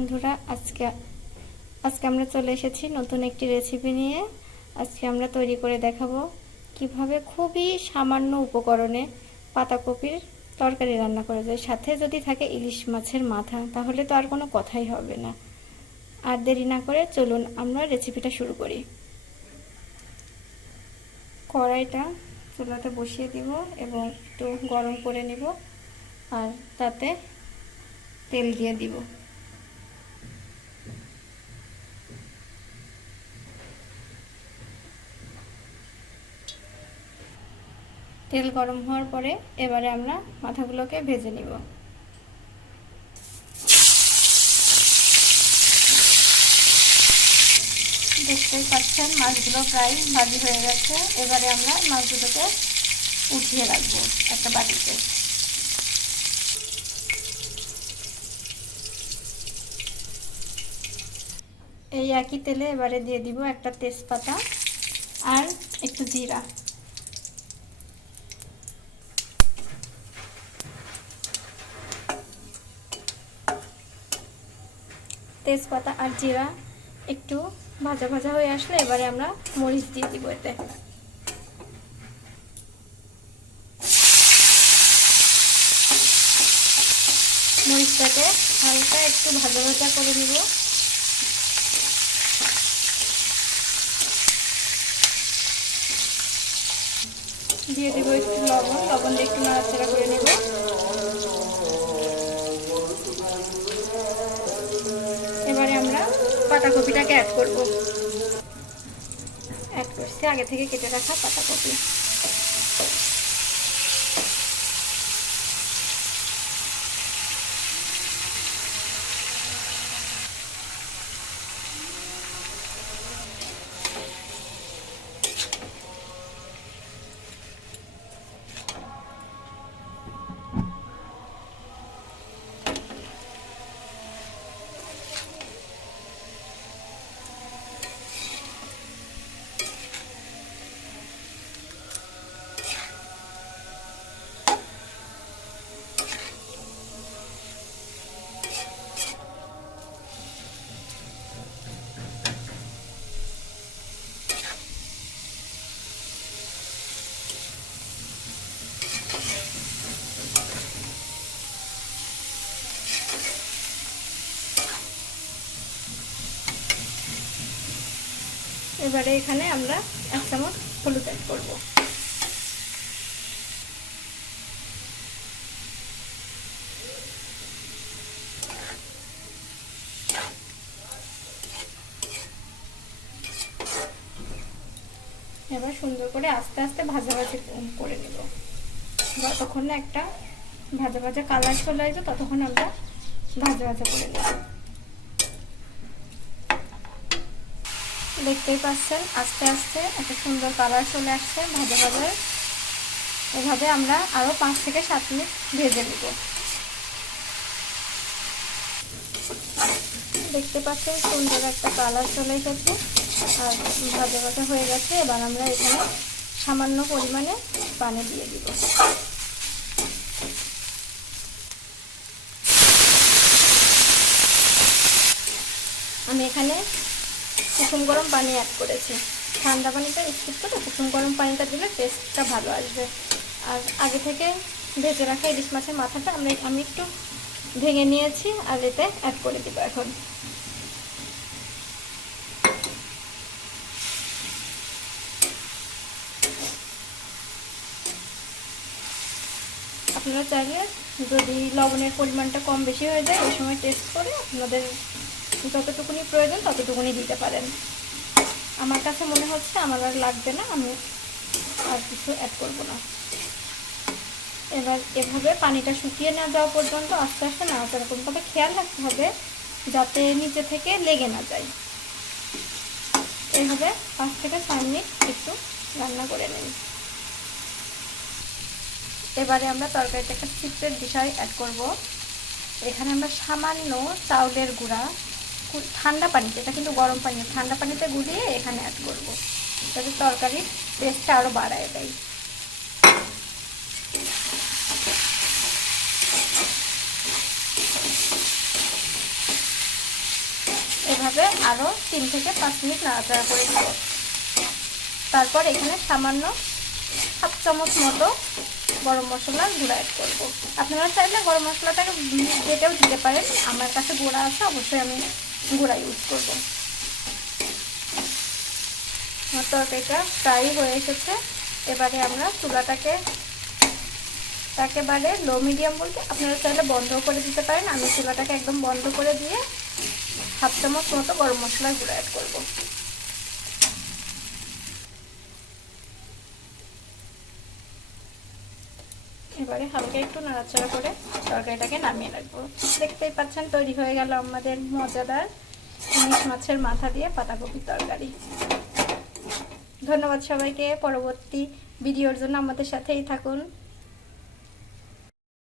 বন্ধুরা, আজকে আজকে আমরা চলে এসেছি নতুন একটি রেসিপি নিয়ে। আজকে আমরা তৈরি করে দেখাবো কিভাবে খুবই সামান্য উপকরণে পাতাকপির তরকারি রান্না করা যায়। সাথে যদি থাকে ইলিশ মাছের মাথা, তাহলে তো আর কোনো কথাই হবে না। আর দেরি না করে চলুন আমরা রেসিপিটা শুরু করি। কড়াইটা চুলাতে বসিয়ে দিব এবং একটু গরম করে নিব, আর তাতে তেল দিয়ে দিব। তেল গরম হওয়ার পরে এবারে আমরা মাথাগুলোকে ভেজে নিব। দেখতেই পাচ্ছেন মাছগুলো প্রায় ভাজি হয়ে গেছে। এবারে আমরা মাছগুলোকে উঠিয়ে রাখবো একটা বাটিতে। এই একই তেলে এবারে দিয়ে দিব একটা তেজপাতা আর একটু জিরা। তেজপাতা আর জিরা একটু ভাজা ভাজা হয়ে আসলে এবারে আমরা মরিচ দিয়ে দিব এতে। মরিচটাকে হালকা একটু ভাজা ভাজা করে নিব। দিয়ে দেবো একটু লবণ দিয়ে একটু নাড়াচাড়া করে নেব। এবারে আমরা পাতাকপিটাকে অ্যাড করব। অ্যাড করছি আগে থেকে কেটে রাখা পাতাকপি। এবারে এখানে আমরা 1 চামচ হলুদ অ্যাড করব। এবার সুন্দর করে আস্তে আস্তে ভাজা ভাজি করে নেব। যতক্ষণ না একটা ভাজা ভাজা কালার চলে আসবে ততক্ষণ আমরা ভাজা ভাজা করে নেব। দেখতেই পাচ্ছেন আস্তে আস্তে একটা সুন্দর কালার চলে আসছে ভাজা ভাজার। এভাবে আমরা আরো 5 থেকে 7 মিনিট ভেজে নেব। দেখতে পাচ্ছেন সুন্দর একটা কালার চলে এসেছে আর ভাজা ভাজা হয়ে গেছে। এবার আমরা এখানে সামান্য পরিমাণে পানি দিয়ে দিব। আমি এখানে কুসুম গরম পানি অ্যাড করেছি। ঠান্ডা পানিটা স্কিপ করে কুসুম গরম পানিটা দিলে টেস্টটা ভালো আসবে। আর আগে থেকে ভেজে রাখা ইলিশ মাছের মাথাটা আমি একটু ভেঙে নিয়েছি আর এতে অ্যাড করে দিব। এখন আপনারা চাইলে যদি লবণের পরিমাণটা কম বেশি হয়ে যায় ওই সময় টেস্ট করে আপনাদের যতটুকুনি প্রয়োজন ততটুকুনি দিতে পারেন। আমার কাছে মনে হচ্ছে আমার আর লাগবে না, আমি আর কিছু অ্যাড করব না। এবার এভাবে পানিটা শুকিয়ে না যাওয়া পর্যন্ত আস্তে আস্তে নাড়াচাড়া করুন। তবে খেয়াল রাখতে হবে যাতে নিচে থেকে লেগে না যায়। এইভাবে 5 থেকে 6 মিনিট একটু রান্না করে নিন। এবারে আমরা তরকারিতে একটা সিক্রেট বিষয় অ্যাড করব। এখানে আমরা সামান্য চাউলের গুঁড়া ঠান্ডা পানিতে, এটা কিন্তু গরম পানি, ঠান্ডা পানিতে গুলিয়ে এখানে অ্যাড করব, যাতে তরকারির টেস্টটা আরও বাড়ায় দেয়। এভাবে আরও 3 থেকে 5 মিনিট নাড়াচাড়া করে নেব। তারপর এখানে সামান্য 1/2 চামচ মতো গরম মশলার গুঁড়া অ্যাড করব। আপনারা চাইলে গরম মশলাটাকে বেটেও দিতে পারেন, আমার কাছে গুঁড়া আছে, অবশ্যই আমি গুঁড়া ইউজ করব। আমার তরকারিটা ফ্রাই হয়ে এসেছে। এবারে আমরা চুলাটাকে একেবারে লো মিডিয়াম বলতে আপনারা চাইলে বন্ধ করে দিতে পারেন। আমি চুলাটাকে একদম বন্ধ করে দিয়ে 1/2 চামচ মতো গরম মশলার গুঁড়া অ্যাড করব। এবারে হালকা একটু নাড়াচাড়া করে তরকারিটাকে নামিয়ে রাখবো। দেখতেই পাচ্ছেন তৈরি হয়ে গেল আমাদের মজাদার ইলিশ মাছের মাথা দিয়ে পাতাকপির তরকারি। ধন্যবাদ সবাইকে। পরবর্তী ভিডিওর জন্য আমাদের সাথেই থাকুন।